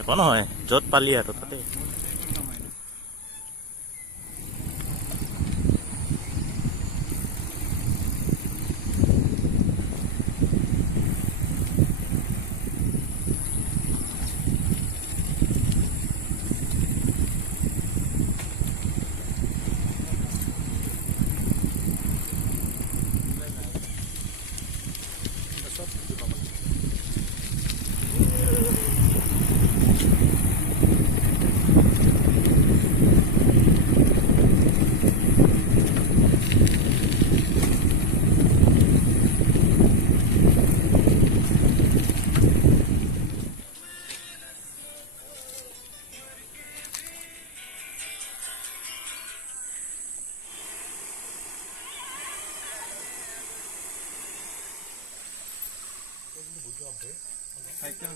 একো নহয়, য'ত পালি আৰু তাতে।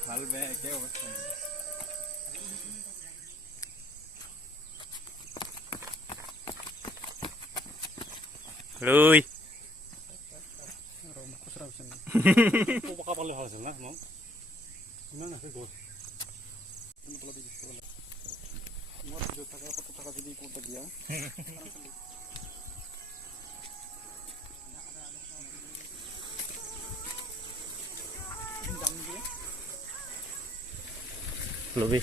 ভাল বেয়া একে অৱস্থা। লৈ পকা পালে ভাল আছিল না মোক ইমান আছে গছ টকা যদি ক'ত দিয়া লবি